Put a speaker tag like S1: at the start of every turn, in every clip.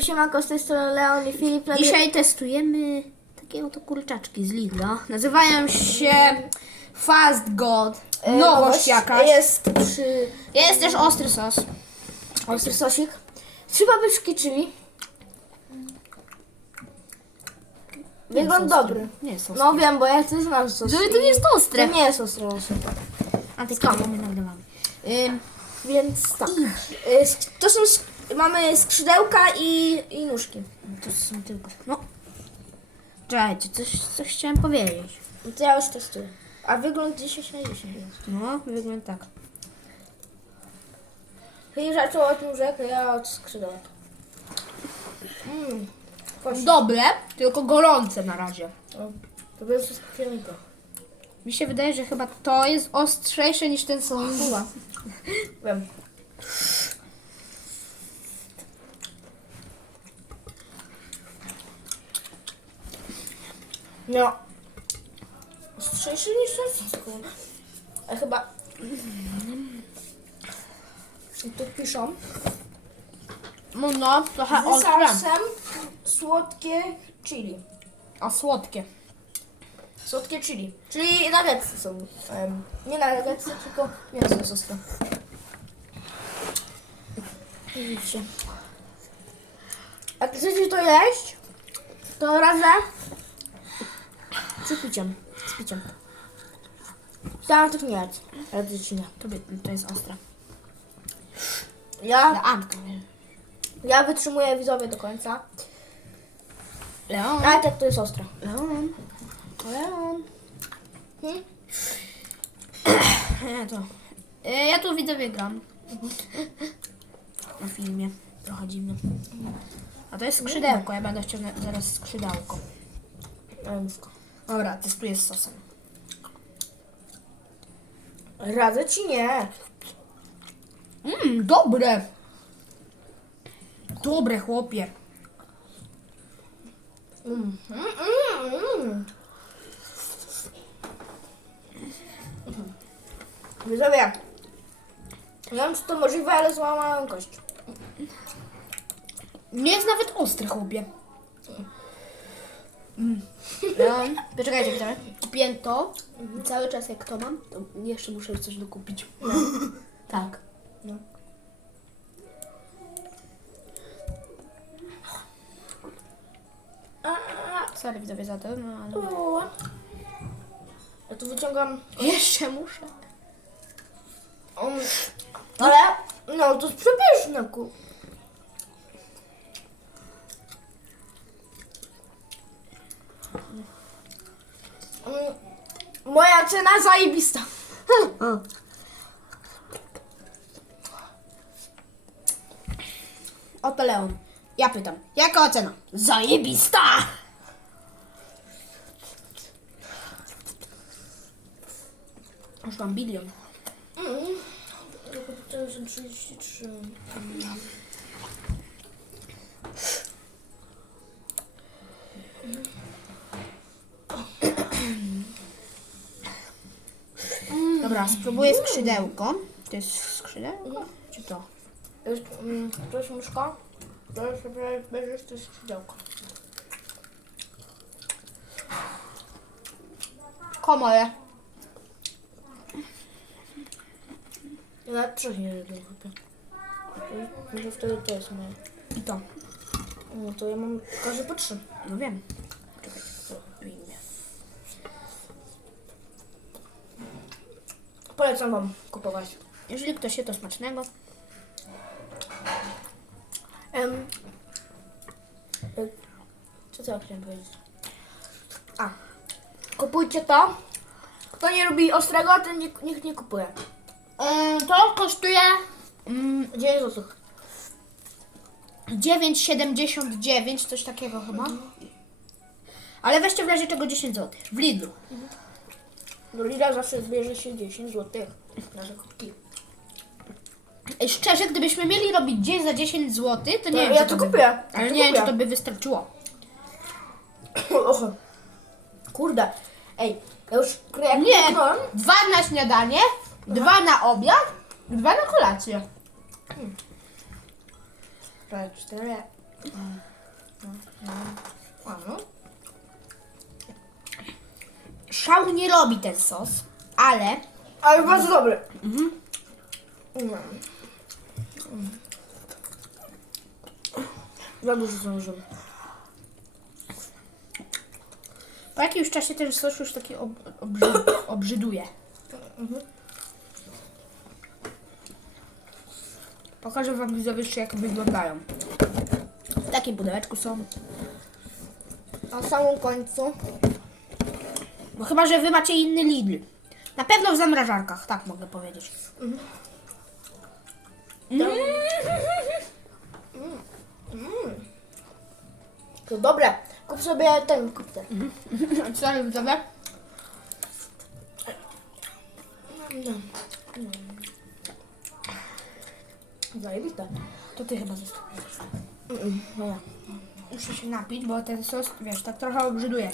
S1: Siemanko, z tej strony Leon i Filip. Nagry-
S2: Dzisiaj testujemy takie oto kurczaczki z Lidla. Nazywają się Fast God.
S1: E,
S2: Nowość jakaś.
S1: Jest przy...
S2: Jest też ostry sos.
S1: Ostry sosik. Trzy papryczki chili. Wygląd
S2: ostry.
S1: dobry.
S2: Nie jest ostry.
S1: No wiem, bo ja chcę znam sos.
S2: Ale to nie jest ostre.
S1: To nie jest ostre.
S2: A ty my nagrywamy?
S1: Więc tak. Y, To są... Mamy skrzydełka i, i nóżki.
S2: to są tylko... No. Czekajcie, coś, coś chciałem powiedzieć.
S1: No To ja już testuję. A wygląd 10 na 10 jest.
S2: No, wygląda tak.
S1: Filip zaczął od nóżek, a ja od skrzydełek. Mmm.
S2: Dobre, tylko gorące na razie.
S1: To będzie wszystko filmika.
S2: Mi się wydaje, że chyba to jest ostrzejsze niż ten sos.
S1: Wiem. No. Ostrzejszy niż wszystko. A chyba... I tu piszą.
S2: No, no, trochę
S1: Z
S2: ostre.
S1: salsem słodkie chili.
S2: A słodkie.
S1: Słodkie chili. Czyli nuggetsy są. Em, nie nuggetsy, tylko mięso jest ostre. Widzicie. Jak chcecie to jeść, to radzę z piciem. Z piciem. Chciałam tak nie jadł, ale to ci nie.
S2: Tobie, to jest ostre.
S1: Ja,
S2: Dla
S1: ja wytrzymuję widzowie do końca.
S2: Leon.
S1: Ale tak to jest ostre.
S2: Leon. Leon.
S1: Hmm?
S2: Ja to. E, Ja tu widzę wygram. Na filmie. Trochę dziwne. A to jest skrzydełko. Ja będę chciał na- zaraz skrzydełko.
S1: Emsko.
S2: Dobra, testuję z sosem.
S1: Radzę ci nie.
S2: Mmm, dobre. Dobre, chłopie.
S1: Mm. Mm, mm, mm. Widzowie, nie wiem czy to możliwe, ale złamałem kość.
S2: Nie jest nawet ostry, chłopie. Leon, poczekajcie, widzowie. Kupiłem to. I cały czas jak to mam, to jeszcze muszę coś dokupić. tak.
S1: No.
S2: Sorry widzowie za to, no ale...
S1: Ja tu wyciągam,
S2: Jeszcze muszę.
S1: um, ale no to jest przepyszne. Ku. Moja cena zajebista.
S2: Oto Leon. Ja pytam, jaka ocena? Zajebista! Już mam bilion.
S1: Mm. Tylko to są 33.
S2: Dobra, spróbuję skrzydełko. To jest skrzydełko? Czy to?
S1: To jest, mm, to jest myszka. To jest bierzesz to jest skrzydełko.
S2: Komoje.
S1: Ja nawet trzech nie lubię chyba. Może wtedy to jest moje.
S2: I to.
S1: No to ja mam każdy po trzy.
S2: No wiem.
S1: Polecam wam kupować.
S2: Jeżeli ktoś się to smacznego,
S1: e, co ja chciałem powiedzieć? A, kupujcie to. Kto nie lubi ostrego, ten nie, niech nie kupuje.
S2: Ym, to kosztuje ym,
S1: 9 zł.
S2: 9,79, coś takiego chyba. Ale weźcie w razie czego 10 zł. W Lidlu.
S1: Do Lidla zawsze zbierze się 10 zł na zakupki.
S2: Ej, Szczerze, gdybyśmy mieli robić dzień za 10 zł, to nie wiem,
S1: ja
S2: czy
S1: to
S2: by-
S1: kupię. Ja
S2: Ale
S1: to
S2: nie wiem,
S1: kupię.
S2: czy to by wystarczyło.
S1: Och, Kurde. Ej, ja już jak
S2: Nie,
S1: kupnąłem,
S2: dwa na śniadanie, dwa na obiad, dwa na kolację.
S1: prawie 4 A, no.
S2: Szału nie robi ten sos, ale
S1: Ale bardzo dobry.
S2: Mhm.
S1: Mm. Za dużo założyłem.
S2: po jakimś czasie ten sos już taki ob, obrzy, obrzyduje. Pokażę wam widzowie jeszcze jak wyglądają. W takim pudełeczku są.
S1: A w samym końcu
S2: Bo chyba, że wy macie inny Lidl. Na pewno w zamrażarkach, tak mogę powiedzieć.
S1: to dobre. Kup sobie ten, kup ten.
S2: Co dalej widzowie?
S1: No. Zajebiste.
S2: To ty chyba zostawisz.
S1: No ja.
S2: Muszę się napić, bo ten sos, wiesz, tak trochę obrzyduje.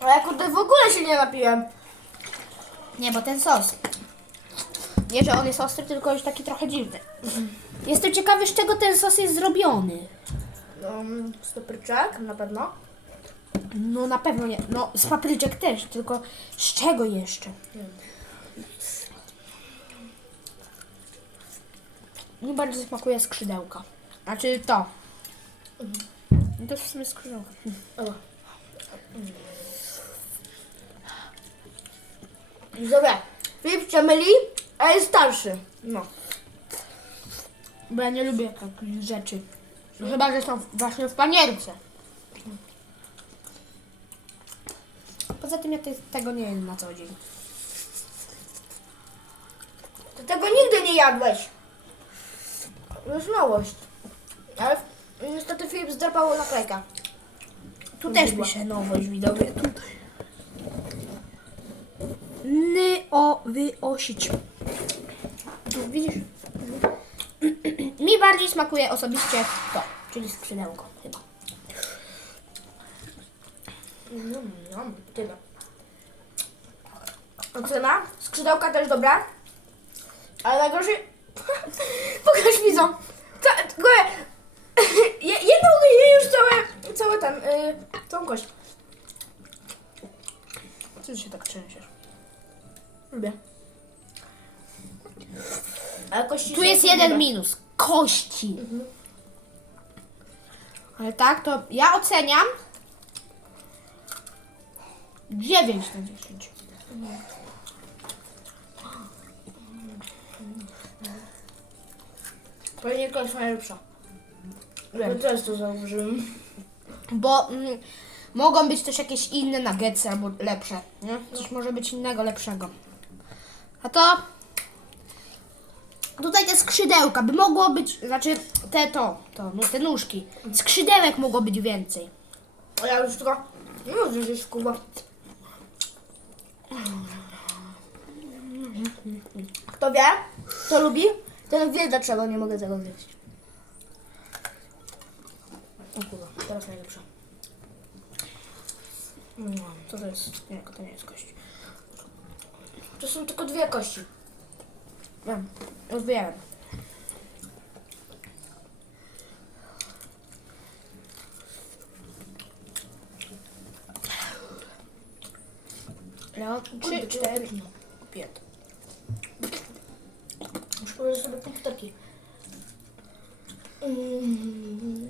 S1: Ale ja kurde w ogóle się nie napiłem.
S2: Nie, bo ten sos. Nie, że on jest ostry, tylko już taki trochę dziwny. Jestem ciekawy, z czego ten sos jest zrobiony.
S1: Um, z papryczek na pewno.
S2: No na pewno nie. No z papryczek też, tylko z czego jeszcze? Mi bardzo smakuje skrzydełka. Znaczy to. No to w sumie skrzydełka.
S1: O. Widzowie, Filip cię myli, a jest starszy. No.
S2: Bo ja nie lubię takich rzeczy. No chyba, że są właśnie w panierce. Poza tym ja te, tego nie jem na co dzień.
S1: Ty tego nigdy nie jadłeś. To jest nowość. Ale niestety Filip zdrapał naklejkę.
S2: Tu też pisze nowość widowie. Tutaj. Ny o wyosić. Tu widzisz? Mi bardziej smakuje osobiście to, czyli skrzydełko chyba.
S1: No, tyle. Skrzydełka też dobra. Ale najgorszy... Pokaż tylko ja- Je- Jedną ugryzie już całe, całe ten, y, całą kość.
S2: Co się tak trzęsiesz?
S1: Lubię. Ale kości
S2: Tu
S1: są
S2: jest
S1: dobre.
S2: jeden minus. Kości. Ale tak, to ja oceniam 9 na 10.
S1: Panika jest najlepsza. Ja też to zauważyłem.
S2: Bo mm, mogą być też jakieś inne nuggetsy albo lepsze. Nie? Coś może być innego, lepszego. A to. Tutaj te skrzydełka, by mogło być, znaczy te to, to, no te nóżki. Skrzydełek mogło być więcej.
S1: A ja już tylko... Nie może zjeść kuba. Kto wie, kto lubi, ten wie dlaczego nie mogę tego zjeść. O kurwa, teraz najlepsza. Mm,
S2: Co to jest? Nie, to nie jest kość.
S1: To są tylko dwie kości.
S2: Wiem, już wiem. No, trzy, cztery, pięć.
S1: Muszę sobie komputerki. Mm,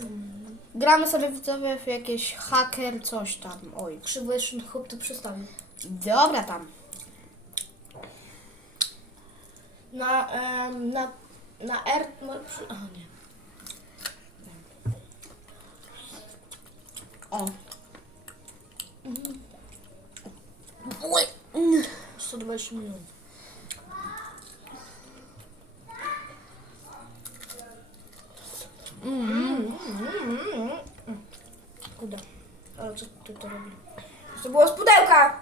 S2: Gramy sobie widzowie w jakieś haker, coś tam. Oj,
S1: krzywo jeszcze chłop to przestawił.
S2: dobra tam.
S1: Na, na, na R... No, przy- a nie.
S2: O.
S1: 120 minut. Kurde. Ale co ty to robi? To było z pudełka!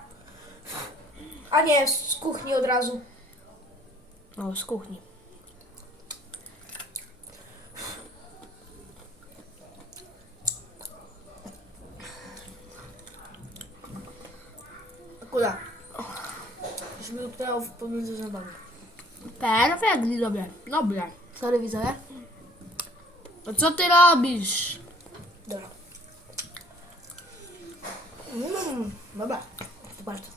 S1: A nie, z kuchni od razu.
S2: O, z kuchni.
S1: Mi upnęło w pomiędzy zębami.
S2: Perfekt, dobre. Dobre.
S1: Sorry widzowie.
S2: No co ty robisz?
S1: Dobra. Mm, dobra. To bardzo.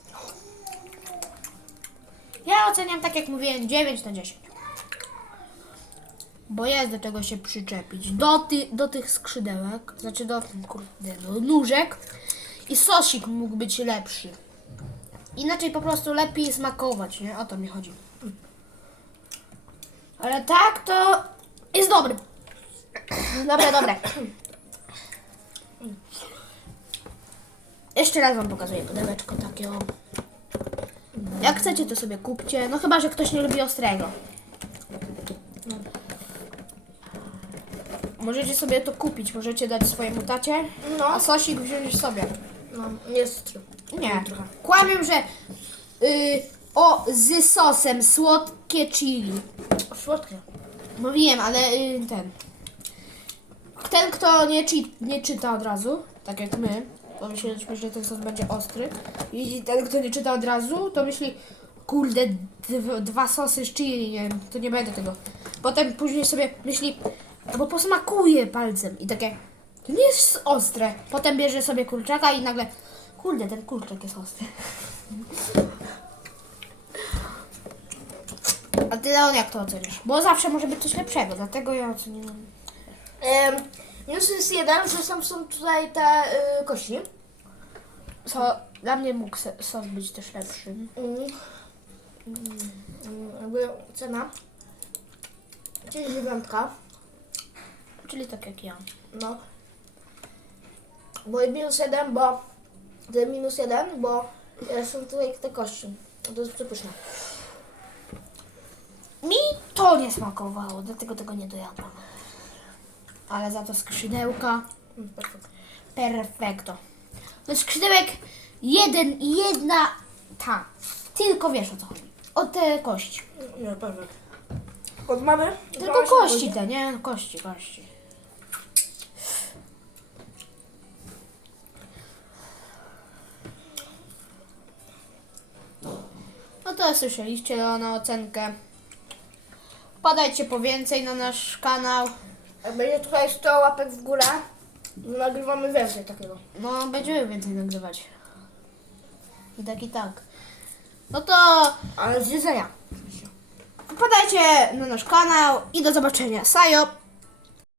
S2: Ja oceniam tak jak mówiłem 9 na 10. Bo jest do czego się przyczepić. Do, ty, do tych skrzydełek, znaczy do, kurde, do nóżek. I sosik mógł być lepszy. Inaczej po prostu lepiej smakować, nie? O to mi chodzi. Ale tak to jest dobry. Dobre, dobre. Jeszcze raz wam pokazuję pudełeczko takie o. Jak chcecie, to sobie kupcie. No chyba, że ktoś nie lubi ostrego. Możecie sobie to kupić, możecie dać swojemu tacie,
S1: No.
S2: a sosik wziąć sobie.
S1: No, jest.
S2: Nie, kłamię, że y, o z sosem słodkie chili.
S1: Słodkie.
S2: Mówiłem, ale y, ten. Ten, kto nie, chi, nie czyta od razu, tak jak my, bo myśleliśmy, że ten sos będzie ostry. I ten, kto nie czyta od razu, to myśli, kurde, dw, dwa sosy z chili, nie to nie będę tego. Potem później sobie myśli, bo posmakuje palcem i takie, to nie jest ostre. Potem bierze sobie kurczaka i nagle, kurde, ten kurczak jest ostry. A ty, Leon, jak to ocenisz? Bo zawsze może być coś lepszego, dlatego ja oceniam.
S1: Em, minus jest jeden, że są, są tutaj te y, kości.
S2: Co dla mnie mógł se- sos być też lepszy.
S1: Mm. Mm, jakby cena. Czyli dziewiątka.
S2: Czyli tak jak ja.
S1: No. Bo minus jeden, bo... To jest minus jeden, bo e, są tutaj te kości. To jest przepyszne.
S2: Mi to nie smakowało, dlatego tego nie dojadłam. Ale za to skrzydełka
S1: perfekt.
S2: perfekto. Do skrzydełek jeden i jedna ta. Tylko wiesz o co chodzi. O te kości.
S1: Nie, perfekt. Od mamy?
S2: Tylko kości te, nie? Kości, kości. No to słyszeliście na ocenkę. Podajcie po więcej na nasz kanał.
S1: Jak będzie tutaj 100 łapek w górę, to nagrywamy więcej takiego.
S2: No, będziemy więcej nagrywać. I tak i tak. No to
S1: Ale z jedzenia.
S2: podajcie na nasz kanał i do zobaczenia. Sajo!